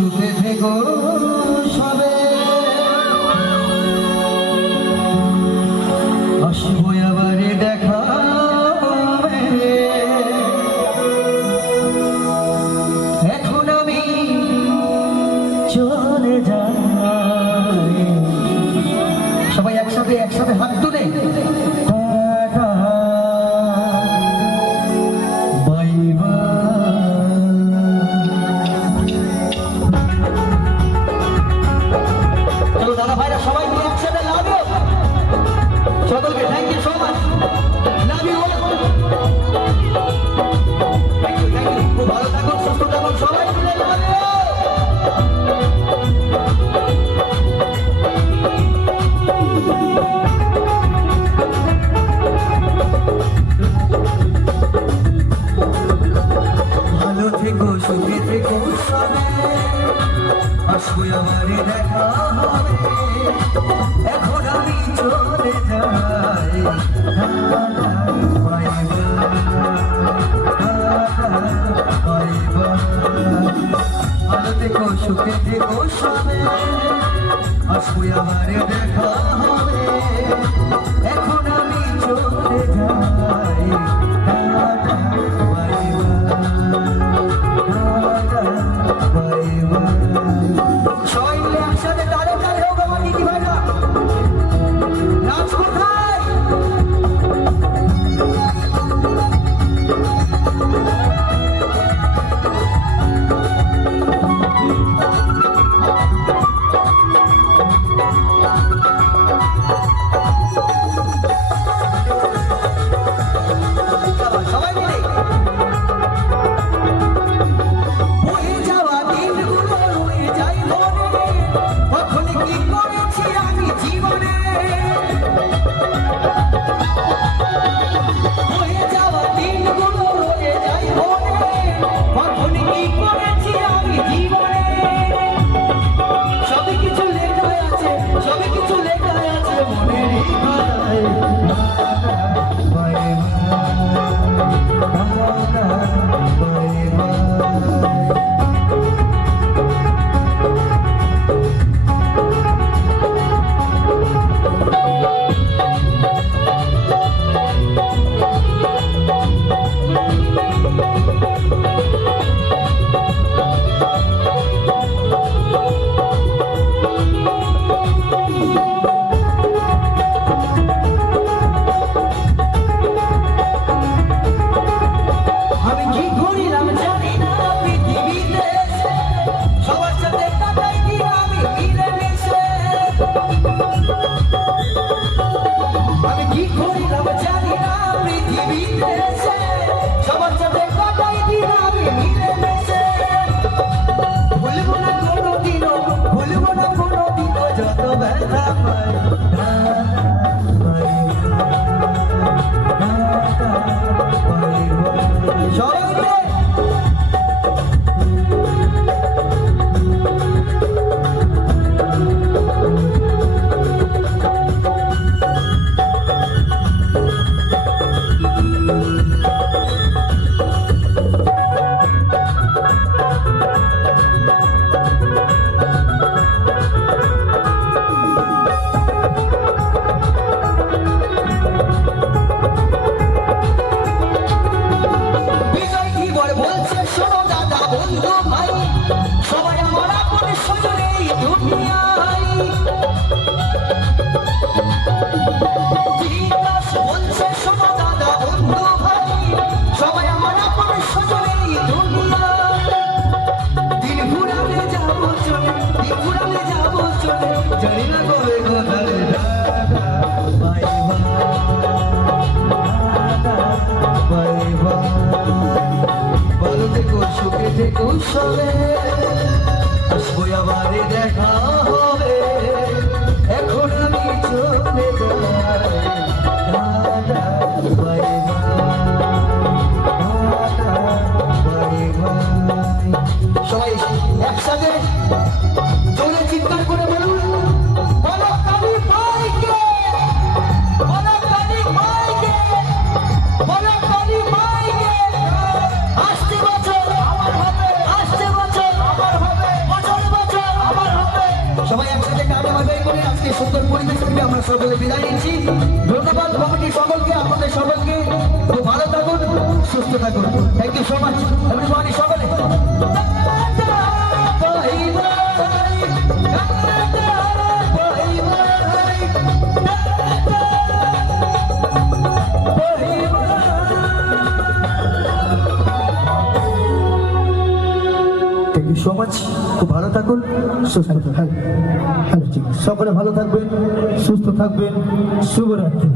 সুখে থেকো সবে আসবো আবারে দেখা হবে। এখন আমি চলে যাই, সবাই একসাথে একসাথে হাত তুলে সকলকে thank you so much, love you all, thank you খুব ভালো থাকুন, সুস্থ থাকুন, সবাই মিলে লাভ ইউ। ভালো থেকো সুখে থেকো সবে আসবো আমারে দেখা হবে। এখন আমি চলে যাই, ভালো থেকো সুখে থেকো সবে আসবো আমারে দেখা হবে। এখন আমি চলে যাই, সবাই মিলে একসাথে তালে তালে হোক আমার দিদি ভাইরা, নাচ কোথায়? সবাই মিলে কৌশলে আসবো আবারে দেখা হবে। এখন আমি চলে যাই, বাই বাই। সবাই একসাথে জোরে চিৎকার করে বলুন, বলো কালী মাইকে, বলো কালী মাইকে, বলো কালী মাইকে। আসতে বছর আমার হবে, আসতে বছর সো মাচ। খুব ভালো থাকুন, সুস্থ থাকুন। হ্যালো হ্যালো, ঠিক আছে। সকলে ভালো থাকবেন, সুস্থ থাকবেন, শুভরাত্রি।